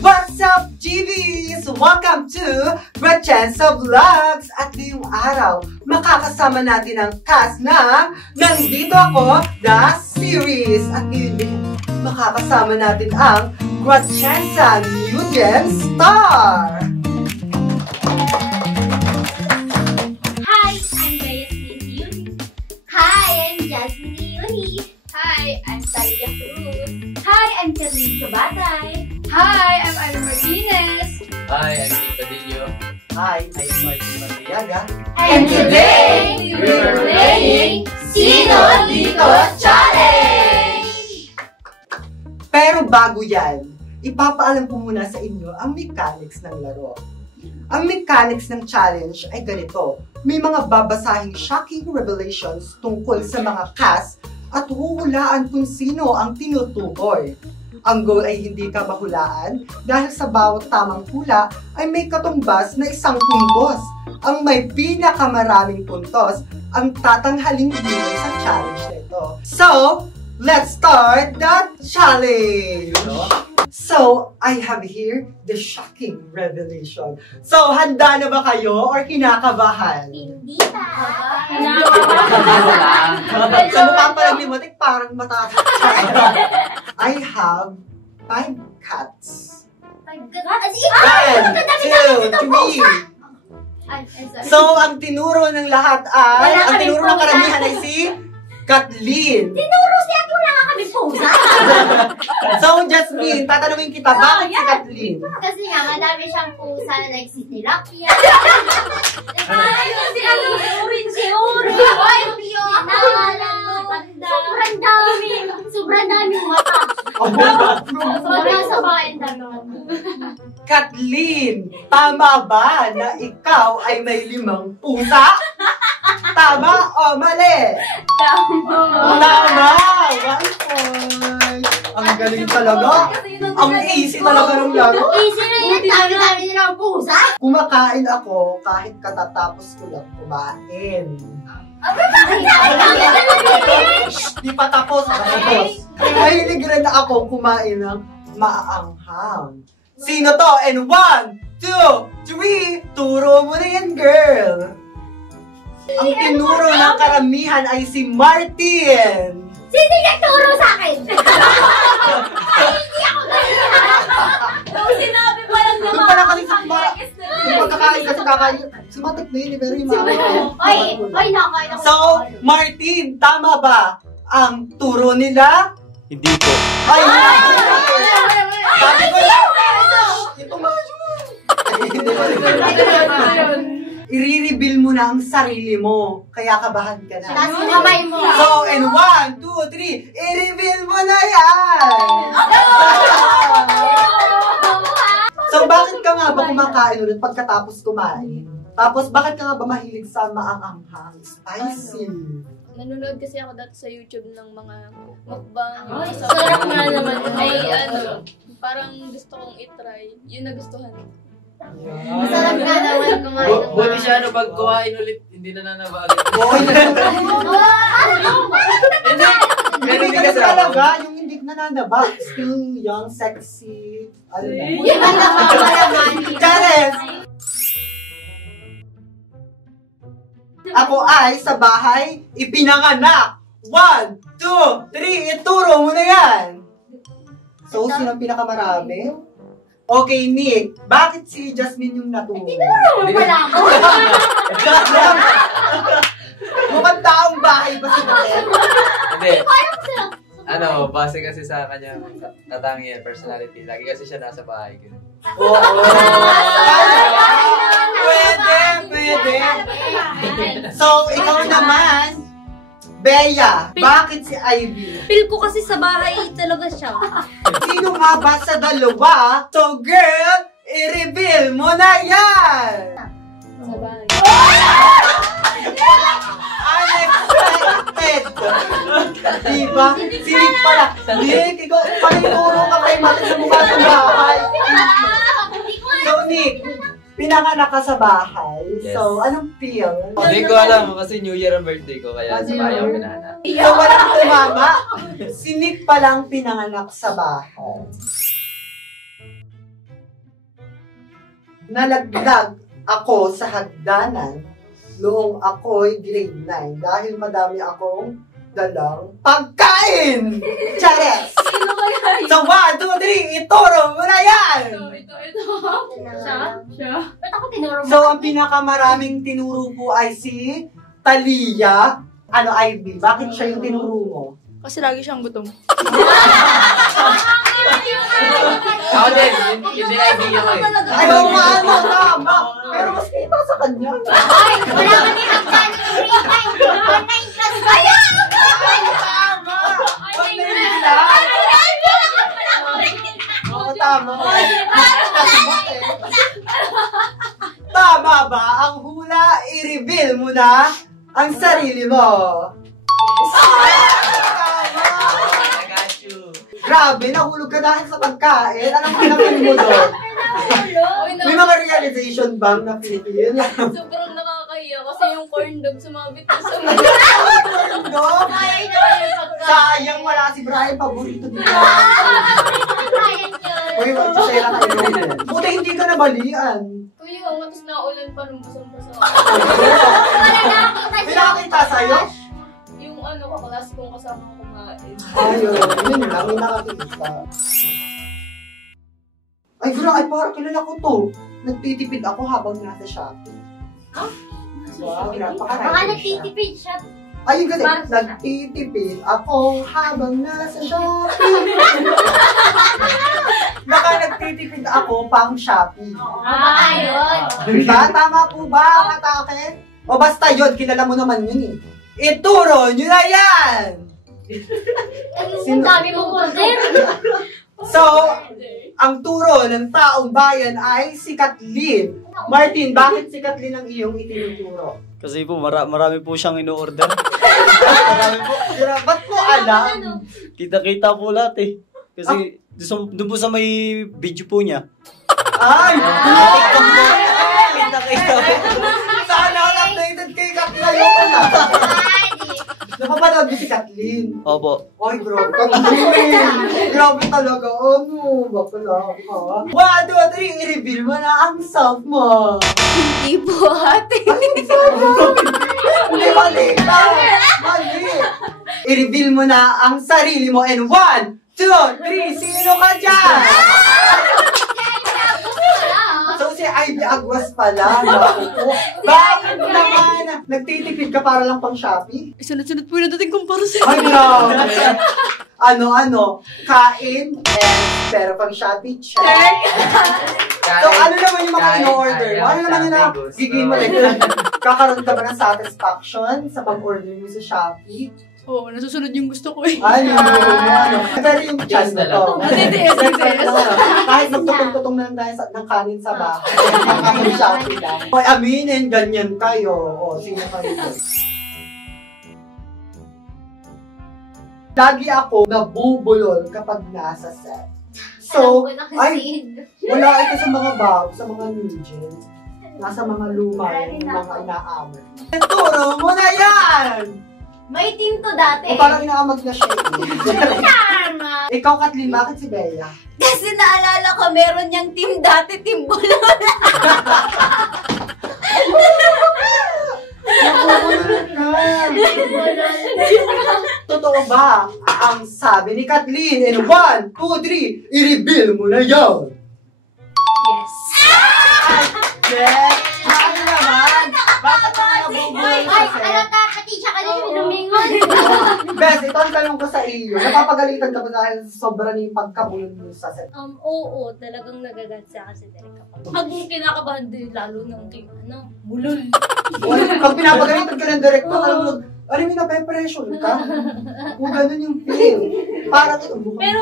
What's up, GVs? Welcome to Gretchensa Vlogs! At ngayong araw, makakasama natin ang cast ng Nandito Ako, The Series! At ngayon din, makakasama natin ang Gretchensa New Gen Star! Hi, I'm Bea Yuni. Hi, I'm Jasmine Yuni. Hi, I'm Talia Cruz. Hi, I'm Kathleen Sabatay. Hi, I'm Ivy Martinez. Hi, I'm Nick Padillo. Hi, I'm Martin Madriaga. And today, we're playing Sino Dito Challenge! Pero bago yan, ipapaalam ko muna sa inyo ang mechanics ng laro. Ang mechanics ng challenge ay ganito. May mga babasahing shocking revelations tungkol sa mga cast at huhulaan kung sino ang tinutukoy. Ang goal ay hindi ka mahulaan dahil sa bawat tamang hula ay may katumbas na 1 puntos. Ang may pinakamaraming puntos ang tatanghaling winner sa challenge nito. So, let's start the challenge! So, I have here the shocking revelation. So, handa na ba kayo or kinakabahan? Hindi pa. Sa mukha pa lang ni Motik, parang matatakot. I have 5 cats. 1, 2, 3. So, ang tinuro ng lahat ay, ang tinuro ng karamihan ay si Kathleen. Tinuro siya kung wala kami pusa. So, Jasmine, tatanungin kita, bakit si Kathleen? Kasi nga, madami siyang pusa like si Tilapia. Sobrang daming mata. Sobrang sa bahay dami. Kathleen, tama ba na ikaw ay may 5 pusa? Tama o mali? Tama! 1 point! Ang galing talaga! Ang easy talaga ng laro! Easy na yun, dami-dami nilang pusa. Kumakain ako kahit katatapos ko lang kumain. Di pa tapos. Mahilig rin ako kumain ng maaanghang. Sino to? And 1, 2, 3, turo mo na yan, girl! Ang tinuro ng karamihan ay si Martin! Sino nagturo sa akin? Ay, hindi ako ganyan! Nung sinabi pa lang Yung pala kasi sa yung pagkakain kasi kakain, sumatik na yun eh, pero yung mga Oy, nakain ako. So, Martin, tama ba ang turo nila? Hindi po. Ay! Sabi ko lang! Ito mga yun! I-reveal mo na ang sarili mo, kaya kabahan ka na. Tapos kamay mo. So, and 1, 2, 3, i-reveal mo na yan! So, bakit ka nga ba kumakain ulit pagkatapos kumain? Tapos, bakit ka nga ba mahilig sa maanghang? Spicy. Nanonood kasi ako dati sa YouTube ng mga mukbang. Ay, Sarap nga naman. Ay, parang gusto kong itry. Yun nagustuhan ko. Masarap nga naman kumain. Buti siya pag kuhain ulit, hindi na nanabagal. Hindi ka talaga, yung hindi nananaba. Still young, sexy. Ano na? Yan ang napakalaman. Chares! Ako ay sa bahay ipinanganak. 1, 2, 3, ituro mo na yan. So, sino ang pinakamarami? Okay, Nick. Bakit si Jasmine yung naturo? Tinuro mo pala ako. Mukhang taong bahay ba si Nick? Hindi. Base kasi sa kanyang katangian, personality. Lagi kasi siya nasa bahay. Oo. Pwede. So, ikaw naman, Bea, bakit si Ivy? Feel ko kasi sa bahay talaga siya. Sino nga ba sa dalawa? So, girl, i-reveal mo na yan! Sa bahay. Unexpected! Diba? Silip pala. Nick, ikaw, panituro ka kay Mati sa mukha sa bahay. So, Nick, pinanganak ka sa bahay. Yes. So, anong feel? Hindi ko alam kasi New Year ang birthday ko, kaya sa bahay ako pinana. So, walang tumama. Si Nick palang pinanganak sa bahay. Nalaglag ako sa hagdanan noong ako'y grade 9 dahil madami akong dalang pagkain! Chares! Sino kaya yun? So, 1, 2, 3, ituro mo na yan! Ito. Siya? Ba't ako tinuro mo? So, ang pinakamaraming tinuro po ay si Talia. Ivy. Bakit siya yung tinuro mo? Kasi lagi siyang gutom. Ako din, yun din ay video ko eh. Ay, tama! Pero mas kita sa kanya. Ay, wala ka din hanggang grade 9. 9 plus ba yan? Tama! Wag na yun lang. Oo, tama. Tama ba? Ang hula, i-reveal mo na ang sarili mo. Tama! I got you. Grabe, nahulog ka dahil sa pagkain. Anong pinapin mo doon? May mga realization bang na feel? Sobrang nakakahiya kasi yung corn dog sumabit na sa mga. No? Sayang, wala si Brian. Paborito din. Uy, magsasaya ka ikaw. Buti hindi ka nabalian. Kuya, umatos na ulan pa nung basang-basa. May nakakita sa'yo? Yung kaklase kong kasama ko kumain. Ayun, yun lang, may nakakita. Ay, parang kilala ko to. Nagtitipid ako habang nasa Shopee. Wow, Mga napaka-writing siya. nagtitipid siya. Ayun kasi, nagtitipid ako habang nasa Shopee. Nagtitipid ako pang Shopee. Ayun. Diba? Tama po ba ang atake? O basta yun, kilala mo naman yun eh. Ituro nyo na yan! Ang dami mong order. So, ang turo ng taong bayan ay si Kathleen. Martin, bakit si Kathleen ang iyong itinuturo? Kasi po, marami po siyang ino-order. Marami po. Ba't ko alam? Kita-kita po lahat eh. Kasi doon po sa may video po niya. Ay! TikTok po. Kita-kita po. Sana all updated kay Kathleen na. Napapanood mo si Kathleen. Opo. Ay, grabe. Kathleen! Grabe talaga. Ano? Bakla ka. 1, 2, 3, i-reveal mo na ang self mo. Hindi po, ate. Hindi, mali ka. Mali. I-reveal mo na ang sarili mo. And 1, 2, 3, sino ka dyan? So, si Ivy Aguas pala. Bakit naman? Nagtitipid ka para lang pang Shopee? Sunod-sunod po yung nadating comparison. Ay, grabe. Kain, pero pang Shopee, check. So, ano naman yung mga in-order mo? Ano naman yung nagiging mo? Kakaroon ka ba ng satisfaction sa pag-order mo sa Shopee? Oo, nasusunod yung gusto ko eh. Ay, pero yung chance na to. Matitiis. Kahit magtutong-tutong na lang tayo ng kanin sa bahay. Ang Shopee lang. Hoy, aminin, ganyan kayo. O, sino kayo doon? Lagi ako nabubulol kapag nasa set. So, wala ito sa mga bag, sa mga new gen. Nasa mga luma, yung mga inaamag. Turo mo na yan! May team to dati. O parang inaamag na siya. Tama. Ikaw, Kathleen, bakit si Bea? Kasi naalala ko, meron niyang team dati, team bulol. Nakubulol ka! Totoo ba ang sabi ni Kathleen? In 1, 2, 3, i-reveal mo na yun! Yes. Yes! Ano naman? Bakit ka nabubulol sa Ay, set? pati siya kanina lumingon. Bes, ito ang tanong ko sa iyo. Napapagalitan ka ba dahil sobra ni pagkabulol mo sa set? Oo, talagang nagagatsa kasi talaga kapag. Pag kinakabahan din, lalo ng bulol. Pag pinapagalitan ka ng director, alam mo, alam mo, nape-pressure ka. Kung ganun yung feel. Parang ito, mukhang Pero,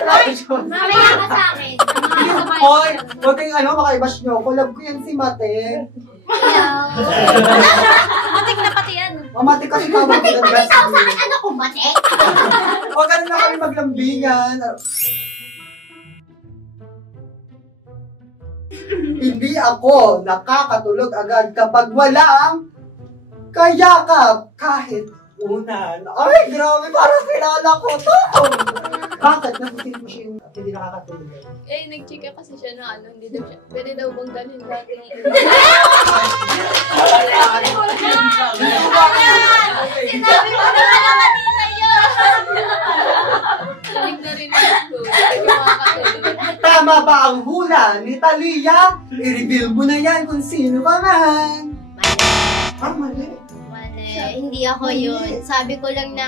pressure. mamaya ka sa akin. Hoy, huwag kayong makaibash nyo. Collab ko yan si Mate. Matik na pati yan. Mamatik kasi ka Matik pati tao sa akin, ano kung matik? Huwag ganun na kami maglambingan. Hindi ako nakakatulog agad kapag walang kayakap kahit unan. Ay, grabe, parang kilala ko to. Bakit? Napitin mo siya yung At hindi nakakatulog. Eh, nag-chika kasi siya na ano, hindi daw siya. Pwede daw bang dalhin lahat ng Sinabi mo na wala kanina yun! Hindi na rin ako. Hindi makakatulog. Tama ba ang hula ni Talia? I-reveal mo na yan kung sino ka man. Mali. Mali, hindi ako yun. Sabi ko lang na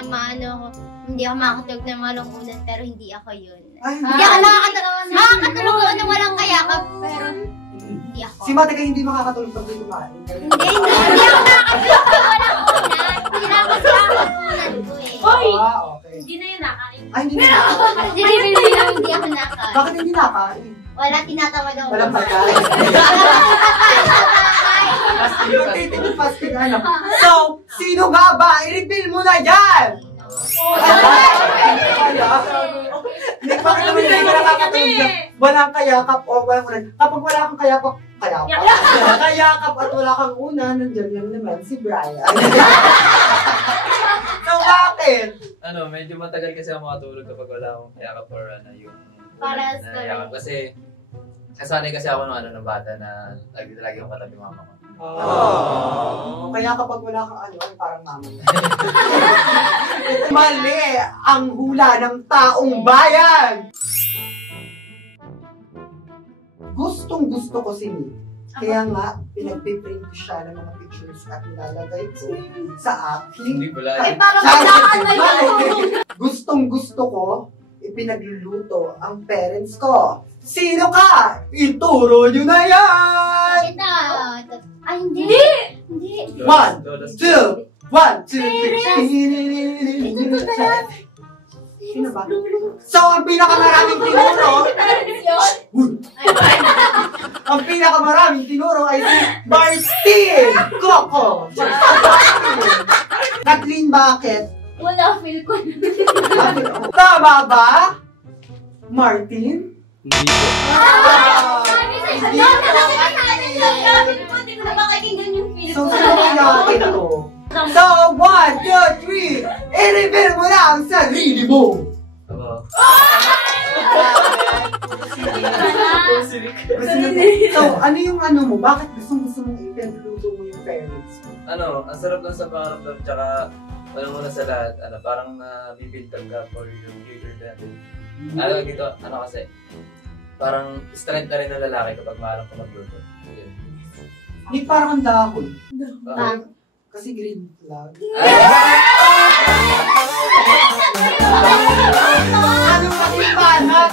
hindi ako makakatulog ng malungkunan, pero hindi ako yun. Ay, Hindi ako makakatulog ako ng walang kayakap, pero hindi ako. Si Mate kaya hindi makakatulog pag di kumain. Hindi ako nakakatulog ng walang kunan. Hindi lang kasi ang kunan ko eh. Okay. Hindi na yun nakain. Ay, hindi nakakain. Hindi ako nakain. Bakit hindi nakain? Wala, tinatawa daw. Walang pagkain. Yung titigil fasting ano. So, sino nga ba? I-reveal mo na yan! Hindi, bakit naman hindi ka nakakatulog na walang kayakap o walang unan? Kapag wala kang kayakap at wala kang una, nandiyan lang naman si Brian. So, bakit? Ano, medyo matagal kasi ako makatulog kapag wala akong yakap or ano, yung Para na yakap. Kasi, kasanay kasi ako ng bata na lagi akong katabi mama ko. Kaya kapag wala kang ano, ay parang mama. Mali ang hula ng taong bayan! Gustong gusto ko si Nick. Kaya nga, pinagpiprint ko siya ng mga pictures at nilalagay ko sa aking... Hindi pala. Ay, parang kailangan na yun. Gustong gusto ko, ipinagluluto ang parents ko. Sino ka? Ituro nyo na yan! Kita. Ay, hindi. Hindi. 1, 2, 1, 2, 3. Sino ba? So, ang pinakamaraming tinuro, ay si Martin Coco. Kathleen, bakit? Wala, feel ko. Tama ba? Martin? Hindi po. So, sino kaya ito? So, 1, 2, 3, i-reveal mo na ang sarili mo! Ako. So, ano yung ano mo? Bakit gusto mong ipinagluto mo yung parents mo? Ano, ang sarap lang sa pangarap, tsaka alam mo na sa lahat, parang na-build up ka for your future natin. Ano dito, kasi, parang strength na rin ng lalaki kapag maalam ka magluto. Yun. Hindi parang ang dahon. Bakit? Kasi green flag. Ano kasi panat?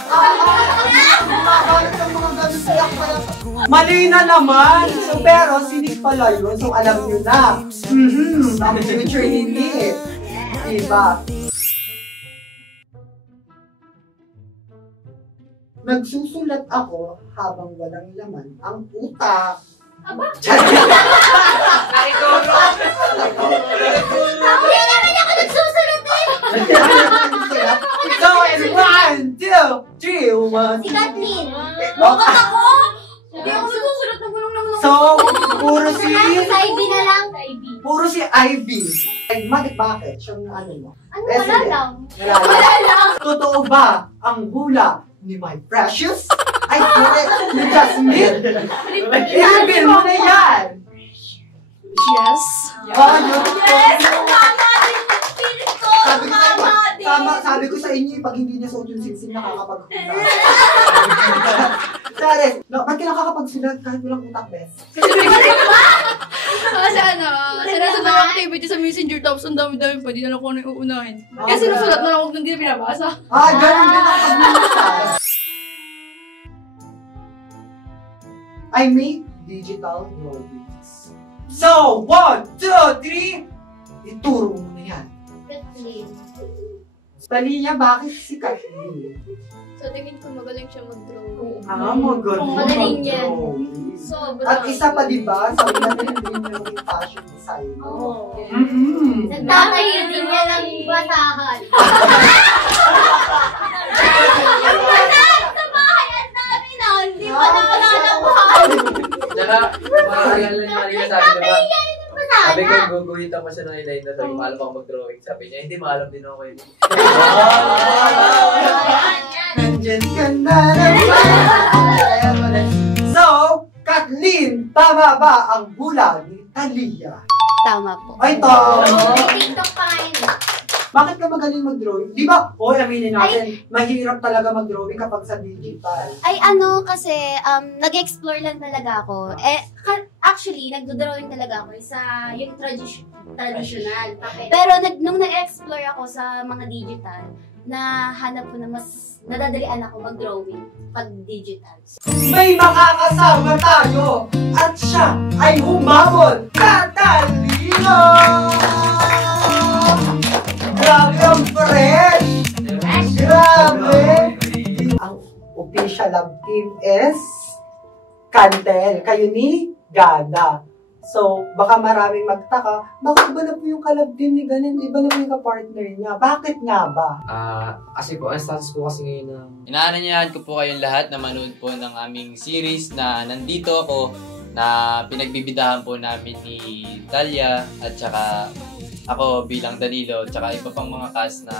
Makalit ang mga ganun sila pala. Mali na naman! So, pero sinig pala yun. So, alam nyo na. Ang future ni Nick. Diba? Nagsusulat ako habang walang laman ang utak. Aba? Narituro! Hindi naman ako nagsusulat eh! So, it's 1, 2, 3, 1. Si Kathleen. Bakit ako? Hindi ako nagsusulat ng gulong ng So, puro si... Sa IB na lang. Sa IB. Puro si Ivy. Ay, Matik, bakit? Siyang ano mo? Ano, wala lang. Wala lang. Totoo ba ang hula ni My Precious? Ay, correct. Ni Jasmine? I-reveal mo na yan. Yes. Oh, yun. Yes! Tama din yung spirit ko! Sabi ko sa inyo, pag hindi niya suot yung singsing, nakakapaghula. Sorry. Ba't ka nakakapagsulat kahit walang utak, bes? Kasi sinusunod ako activity sa Messenger, tapos ang dami-dami pa, di na lang kung ano yung uunahin. Kaya sinusulat na lang ako kung hindi na pinabasa. Ganun din ang pagmumasa. I make digital drawings. So, 1, 2, 3, ituro mo na yan. Kathleen. Talia, bakit si Kathleen? So, tingin ko magaling siya mag-draw. Magaling. Magaling yan. Sobra. At isa pa, diba, sabi natin hindi mo yung fashion design. Oo. Mm-hmm. Nagtatayo din niya ng basahan. Sa bahay, ang dami na. Hindi pa nakakalabahan. Tsaka, makakagala na yung Maria, sabi diba? Sabi ko, Sana. guguhitan ko siya ng line na sabi, maalam ako mag-drawing. Sabi niya, hindi maalam din ako eh. Yan. Nandiyan ka na naman. So, Kathleen, tama ba ang hula ni Talia? Tama po. Ay, tama. May TikTok pa ngayon. Bakit ka magaling mag-drawing? Di ba? O, aminin natin, mahirap talaga mag-drawing kapag sa digital. Ay, kasi, nag-explore lang talaga ako. Actually, nagdo-drawing talaga ako sa yung traditional. Pero nung nag-explore ako sa mga digital, hanap ko na mas nadadalian ako mag-drawing pag digital. May makakasama tayo at siya ay humamon. Catalino! Grabe ang fresh! Grabe! Ang official love team is Cantel. Kayo ni Gada. So, baka maraming magtaka, bakit iba na po yung kalab team ni Ganen? Iba na po yung kapartner niya. Bakit nga ba? Kasi po, ang status ko kasi ngayon ng... Inaanyayahan ko po kayong lahat na manood po ng aming series na Nandito Ako, na pinagbibidahan po namin ni Talia at saka ako bilang Danilo at saka iba pang mga cast na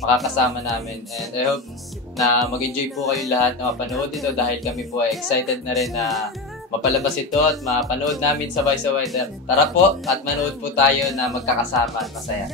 makakasama namin. And I hope na mag-enjoy po kayo lahat na mapanood ito dahil kami po ay excited na rin na mapalabas ito at mapanood namin sabay-sabay. Tara po at manood po tayo na magkakasama at masaya.